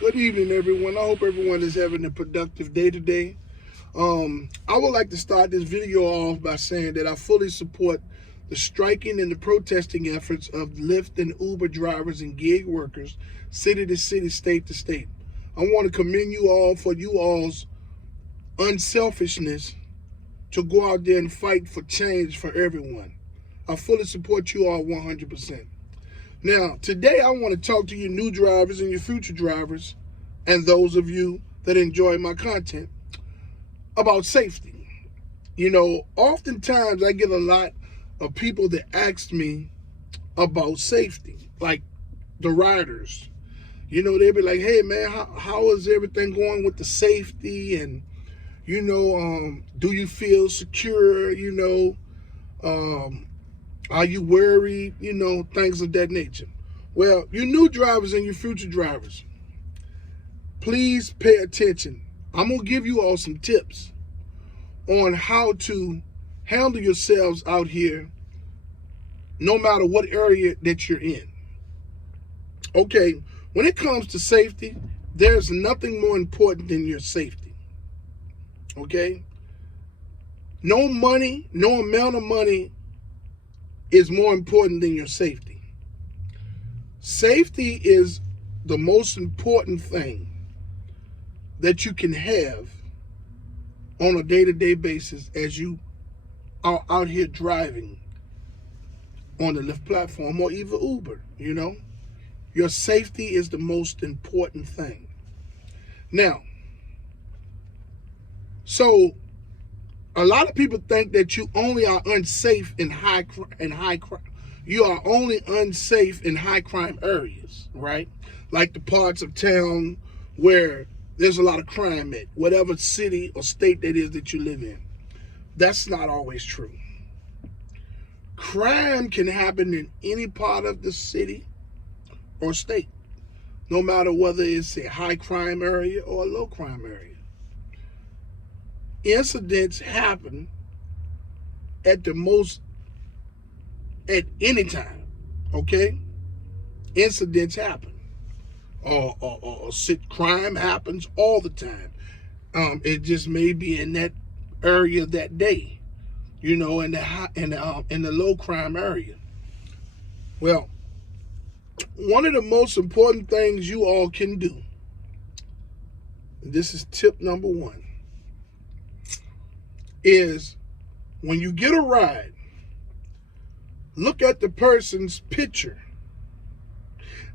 Good evening, everyone. I hope everyone is having a productive day today. I would like to start this video off by saying that I fully support the striking and the protesting efforts of Lyft and Uber drivers and gig workers, city to city, state to state. I want to commend you all for you all's unselfishness to go out there and fight for change for everyone. I fully support you all 100%. Now, today I want to talk to you new drivers and your future drivers and those of you that enjoy my content about safety. Oftentimes I get a lot of people that ask me about safety, like the riders. They be like, hey man, how is everything going with the safety? And, do you feel secure? Are you worried? Things of that nature. Well, you new drivers and your future drivers, please pay attention. I'm going to give you all some tips on how to handle yourselves out here, no matter what area that you're in. Okay, when it comes to safety, there's nothing more important than your safety. Okay? No money, no amount of money is more important than your safety. Safety is the most important thing that you can have on a day-to-day basis as you are out here driving on the Lyft platform or even Uber. Your safety is the most important thing. Now, so a lot of people think that you only are unsafe in high crime. You are only unsafe in high crime areas, right? Like the parts of town where there's a lot of crime at, whatever city or state that is that you live in. That's not always true. Crime can happen in any part of the city or state, no matter whether it's a high crime area or a low crime area. Incidents happen at any time, okay? Incidents happen. Or crime happens all the time. It just may be in that area that day, in the low crime area. Well, one of the most important things you all can do, this is tip number one, is when you get a ride, look at the person's picture.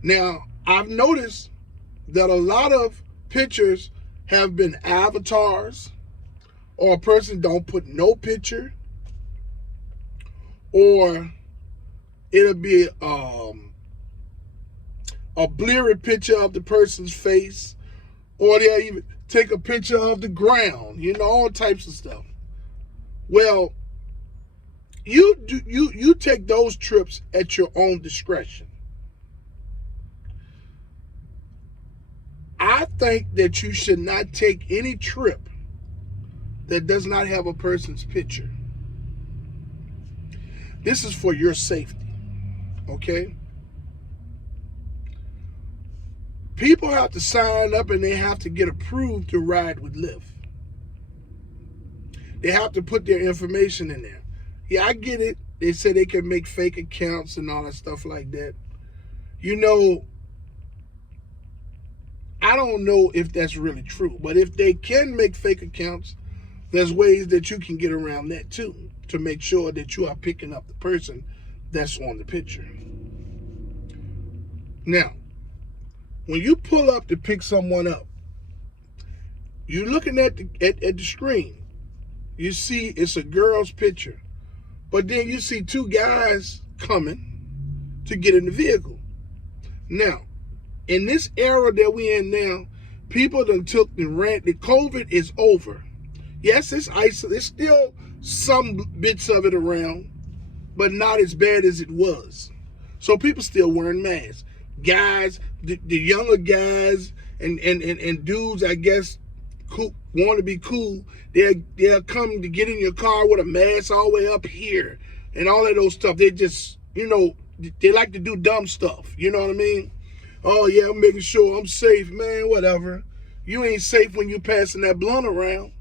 Now, I've noticed that a lot of pictures have been avatars, or a person don't put no picture, or it'll be a blurry picture of the person's face, or they'll even take a picture of the ground, all types of stuff. Well, you take those trips at your own discretion. I think that you should not take any trip that does not have a person's picture. This is for your safety, okay? People have to sign up and they have to get approved to ride with Lyft. They have to put their information in there. Yeah, I get it. They say they can make fake accounts and all that stuff like that. I don't know if that's really true, but if they can make fake accounts, there's ways that you can get around that too, to make sure that you are picking up the person that's on the picture. Now, when you pull up to pick someone up, you're looking at the screen. You see it's a girl's picture, but then you see two guys coming to get in the vehicle. Now, in this era that we in now, people done took the rant. The COVID is over. Yes, it's isolated. There's still some bits of it around, but not as bad as it was. So people still wearing masks. Guys, the younger guys and dudes, I guess, want to be cool. They'll come to get in your car with a mask all the way up here and all of those stuff. They just, they like to do dumb stuff. You know what I mean? Oh yeah, I'm making sure I'm safe, man. Whatever. You ain't safe when you passing that blunt around.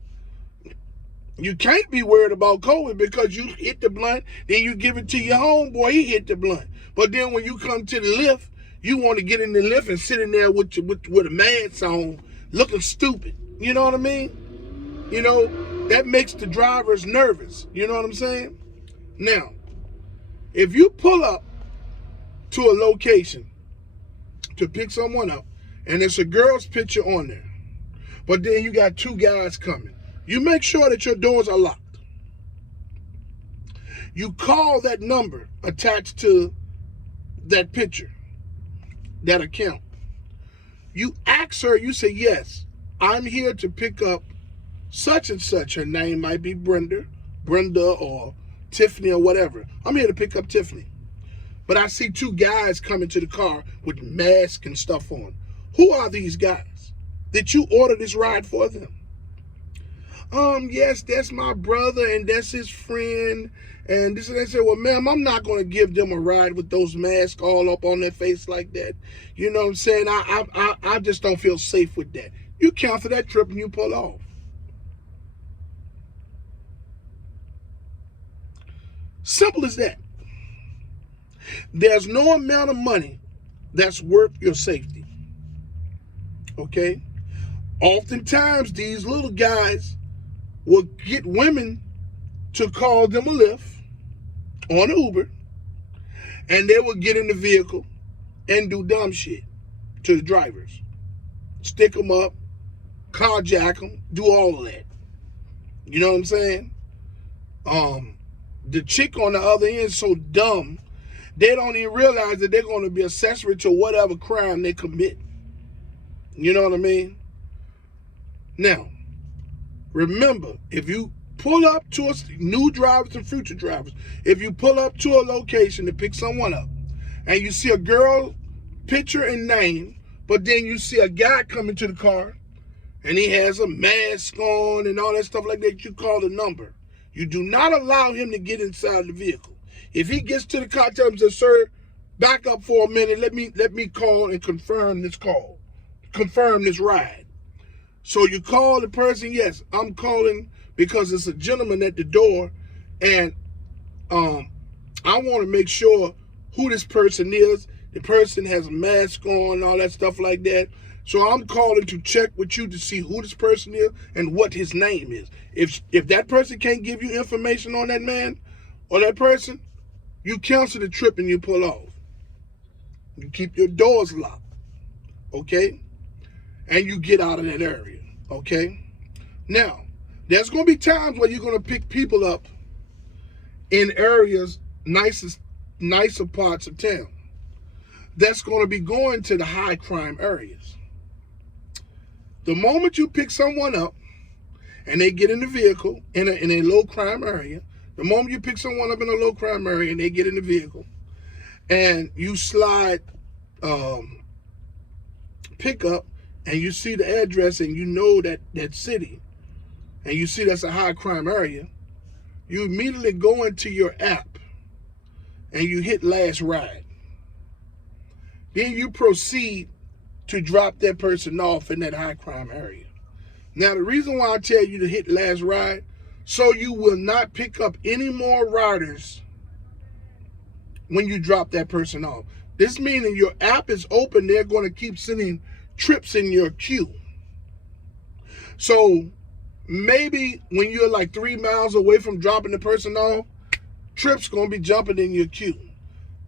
You can't be worried about COVID because you hit the blunt, then you give it to your homeboy, he hit the blunt. But then when you come to the lift, you want to get in the lift and sit in there with a mask on, looking stupid. You know what I mean? You know, that makes the drivers nervous. You know what I'm saying? Now, if you pull up to a location to pick someone up, and it's a girl's picture on there, but then you got two guys coming, you make sure that your doors are locked. You call that number attached to that picture, that account. You ask her, you say, yes, I'm here to pick up such and such. Her name might be Brenda or Tiffany or whatever. I'm here to pick up Tiffany. But I see two guys coming to the car with masks and stuff on. Who are these guys? Did you order this ride for them? Yes, that's my brother and that's his friend. And this and they said, well, ma'am, I'm not going to give them a ride with those masks all up on their face like that. You know what I'm saying? I just don't feel safe with that. You cancel that trip and you pull off. Simple as that. There's no amount of money that's worth your safety. Okay? Oftentimes, these little guys will get women to call them a Lyft on Uber, and they will get in the vehicle and do dumb shit to the drivers. Stick them up, carjack them, do all of that. You know what I'm saying? The chick on the other end is so dumb, they don't even realize that they're going to be accessory to whatever crime they commit. You know what I mean? Now, remember, if you pull up to new drivers and future drivers, if you pull up to a location to pick someone up and you see a girl picture and name, but then you see a guy coming to the car and he has a mask on and all that stuff like that, you call the number. You do not allow him to get inside the vehicle. If he gets to the car, tell him, sir, back up for a minute. Let me call and confirm this call. Confirm this ride. So you call the person, yes, I'm calling because it's a gentleman at the door, and I want to make sure who this person is. The person has a mask on and all that stuff like that. So I'm calling to check with you to see who this person is and what his name is. If that person can't give you information on that man or that person, you cancel the trip and you pull off. You keep your doors locked, okay? And you get out of that area, okay? Now, there's going to be times where you're going to pick people up in areas, nicer parts of town. That's going to be going to the high crime areas. The moment you pick someone up and they get in the vehicle in a low crime area, the moment you pick someone up in a low crime area and they get in the vehicle and you slide pick up and you see the address and you know that city and you see that's a high crime area, you immediately go into your app and you hit last ride. Then you proceed to drop that person off in that high crime area. Now, the reason why I tell you to hit last ride, so you will not pick up any more riders when you drop that person off. This meaning your app is open, they're going to keep sending trips in your queue. So maybe when you're like 3 miles away from dropping the person off, trips going to be jumping in your queue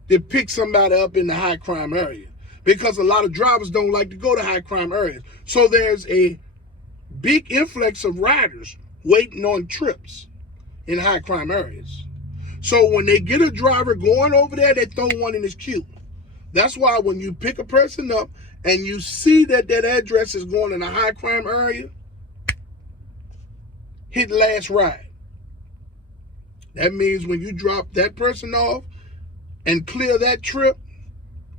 to pick somebody up in the high crime area, because a lot of drivers don't like to go to high crime areas. So there's a big influx of riders waiting on trips in high crime areas. So when they get a driver going over there, they throw one in his queue. That's why when you pick a person up and you see that address is going in a high crime area, hit last ride. That means when you drop that person off and clear that trip,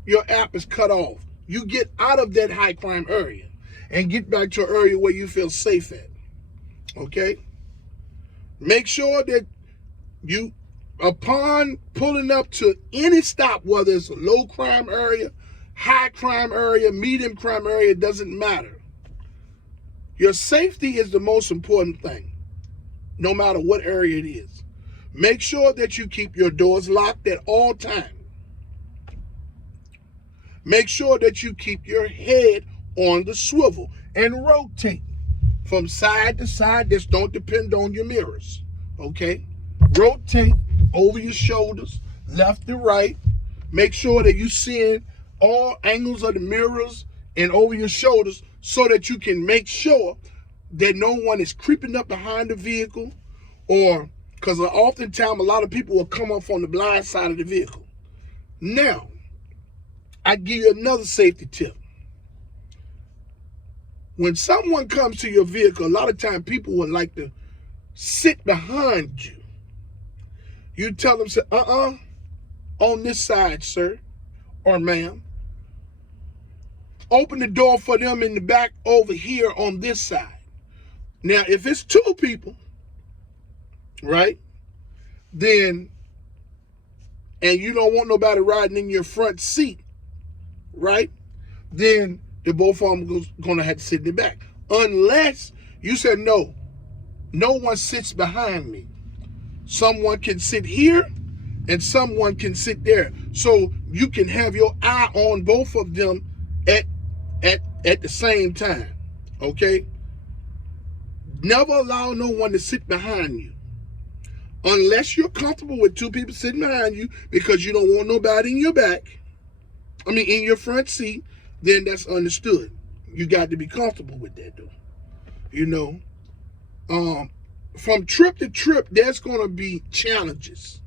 your app is cut off. You get out of that high crime area and get back to an area where you feel safe at. Okay? Make sure that you, upon pulling up to any stop, whether it's a low crime area, high crime area, medium crime area, it doesn't matter. Your safety is the most important thing, no matter what area it is. Make sure that you keep your doors locked at all times. Make sure that you keep your head on the swivel and rotate from side to side. This don't depend on your mirrors, okay? Rotate over your shoulders, left and right. Make sure that you're seeing all angles of the mirrors and over your shoulders so that you can make sure that no one is creeping up behind the vehicle, or because oftentimes a lot of people will come up on the blind side of the vehicle. Now, I give you another safety tip. When someone comes to your vehicle, a lot of times people would like to sit behind you. You tell them, say, on this side, sir or ma'am. Open the door for them in the back over here on this side. Now, if it's two people, right, then, and you don't want nobody riding in your front seat, right, then the both of them going to have to sit in the back. Unless you said, no one sits behind me. Someone can sit here and someone can sit there. So you can have your eye on both of them at the same time, okay? Never allow no one to sit behind you. Unless you're comfortable with two people sitting behind you because you don't want nobody in your back, in your front seat, then that's understood. You got to be comfortable with that, though. You know, from trip to trip, there's going to be challenges.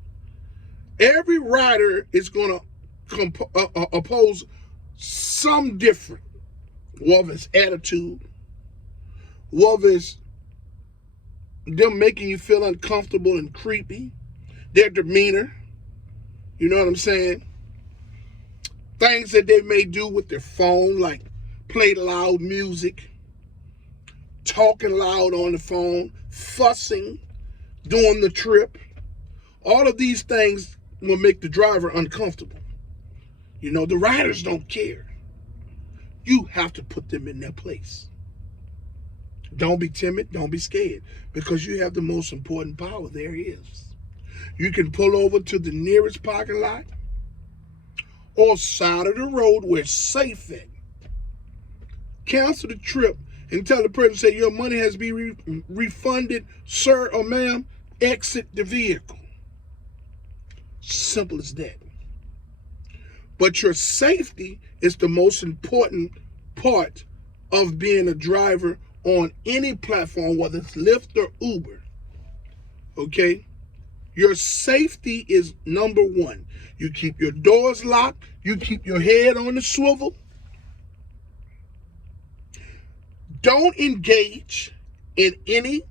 Every rider is going to oppose some different, whether it's attitude, whether it's them making you feel uncomfortable and creepy, their demeanor, you know what I'm saying? Things that they may do with their phone, like play loud music, talking loud on the phone, fussing during the trip. All of these things will make the driver uncomfortable. You know, the riders don't care. You have to put them in their place. Don't be timid, don't be scared, because you have the most important power there is. You can pull over to the nearest parking lot or side of the road where it's safe at. Cancel the trip and tell the person, say, your money has been refunded, sir or ma'am, exit the vehicle. Simple as that. But your safety is the most important part of being a driver on any platform, whether it's Lyft or Uber, okay? Your safety is number one. You keep your doors locked. You keep your head on the swivel. Don't engage in any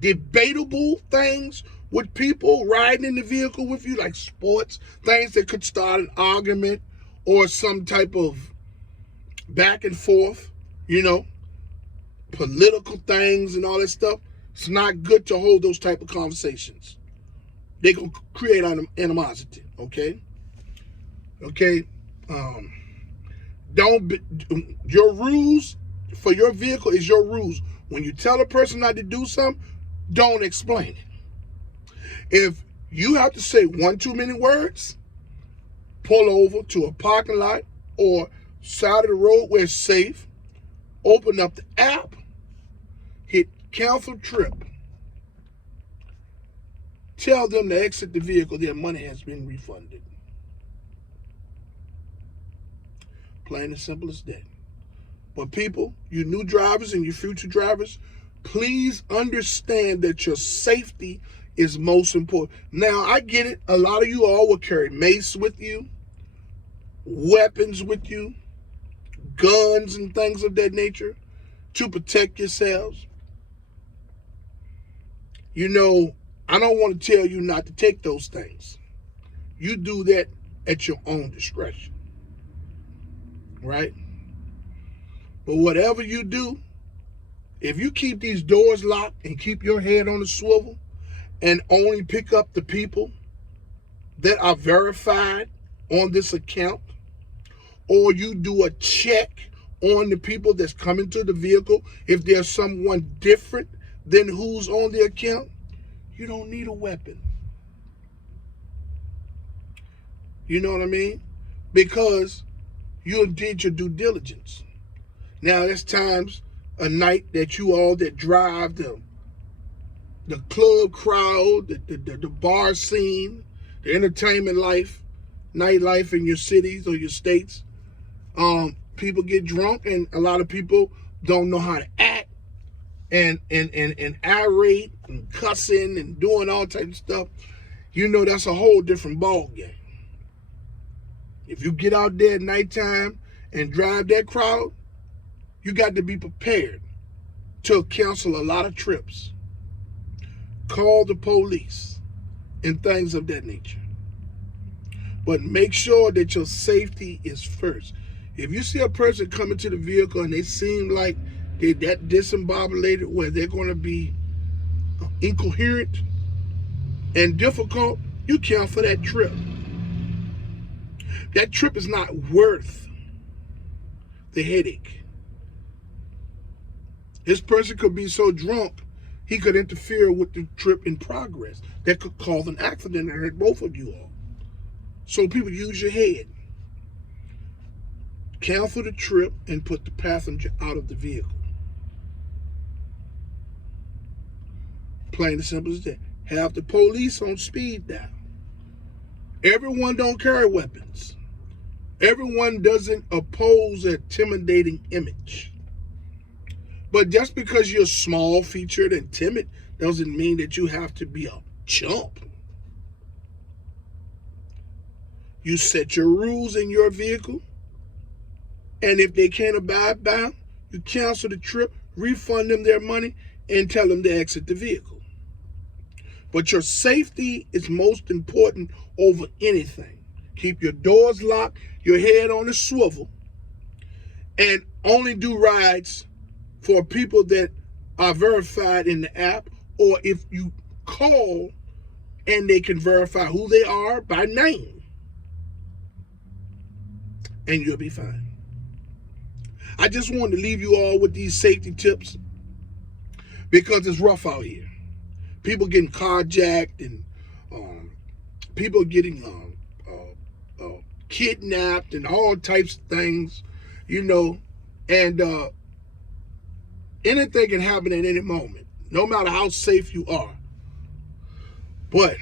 debatable things with people riding in the vehicle with you, like sports, things that could start an argument or some type of back and forth, you know, political things and all that stuff. It's not good to hold those type of conversations. They're going to create animosity, okay? Okay? Your rules for your vehicle is your rules. When you tell a person not to do something, don't explain it. If you have to say one too many words, pull over to a parking lot or side of the road where it's safe, open up the app, hit cancel trip. Tell them to exit the vehicle, their money has been refunded. Plain and simple as that. But people, you new drivers and you future drivers, please understand that your safety is most important. Now, I get it. A lot of you all will carry mace with you, weapons with you, guns and things of that nature to protect yourselves. You know, I don't want to tell you not to take those things. You do that at your own discretion, right? But whatever you do, if you keep these doors locked and keep your head on the swivel and only pick up the people that are verified on this account, or you do a check on the people that's coming to the vehicle. If there's someone different than who's on the account, you don't need a weapon. You know what I mean? Because you did your due diligence. Now, there's times a night that you all that drive the club crowd, the bar scene, the entertainment life, nightlife in your cities or your states. People get drunk, and a lot of people don't know how to act, and irate and cussing and doing all types of stuff. You know, that's a whole different ball game. If you get out there at nighttime and drive that crowd, you got to be prepared to cancel a lot of trips, call the police, and things of that nature. But make sure that your safety is first. If you see a person coming to the vehicle and they seem like they're that discombobulated where they're going to be incoherent and difficult, you cancel that trip. That trip is not worth the headache. This person could be so drunk, he could interfere with the trip in progress. That could cause an accident and hurt both of you all. So people, use your head. Cancel the trip and put the passenger out of the vehicle. Plain and simple as that. Have the police on speed dial. Everyone don't carry weapons. Everyone doesn't oppose an intimidating image. But just because you're small-featured and timid doesn't mean that you have to be a chump. You set your rules in your vehicle, and if they can't abide by them, you cancel the trip, refund them their money, and tell them to exit the vehicle. But your safety is most important over anything. Keep your doors locked, your head on a swivel, and only do rides for people that are verified in the app, or if you call and they can verify who they are by name, and you'll be fine. I just wanted to leave you all with these safety tips because it's rough out here. People getting carjacked and people getting kidnapped and all types of things, you know, and anything can happen at any moment, no matter how safe you are. But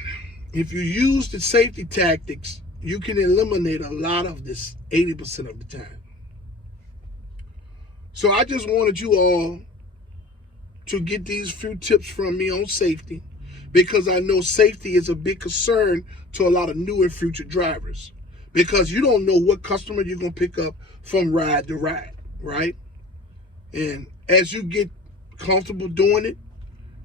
if you use the safety tactics, you can eliminate a lot of this 80% of the time. So I just wanted you all to get these few tips from me on safety, because I know safety is a big concern to a lot of new and future drivers, because you don't know what customer you're going to pick up from ride to ride, right? And as you get comfortable doing it,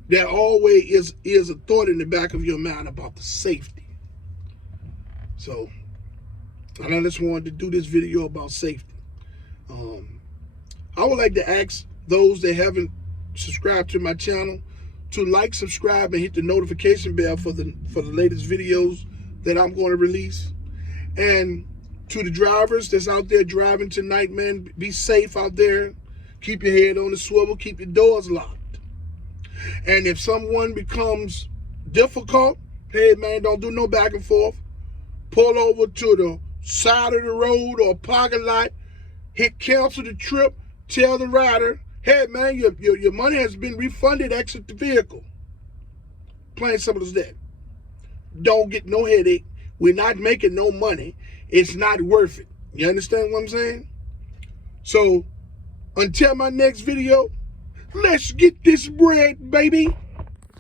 there always is a thought in the back of your mind about the safety. So I just wanted to do this video about safety. I would like to ask those that haven't subscribed to my channel to like, subscribe, and hit the notification bell for the latest videos that I'm going to release. And to the drivers that's out there driving tonight, man, be safe out there. Keep your head on the swivel. Keep your doors locked. And if someone becomes difficult, hey, man, don't do no back and forth. Pull over to the side of the road or parking lot. Hit cancel the trip. Tell the rider, hey, man, your money has been refunded. Exit the vehicle. Plain simple as that. Don't get no headache. We're not making no money. It's not worth it. You understand what I'm saying? So, until my next video, let's get this bread, baby.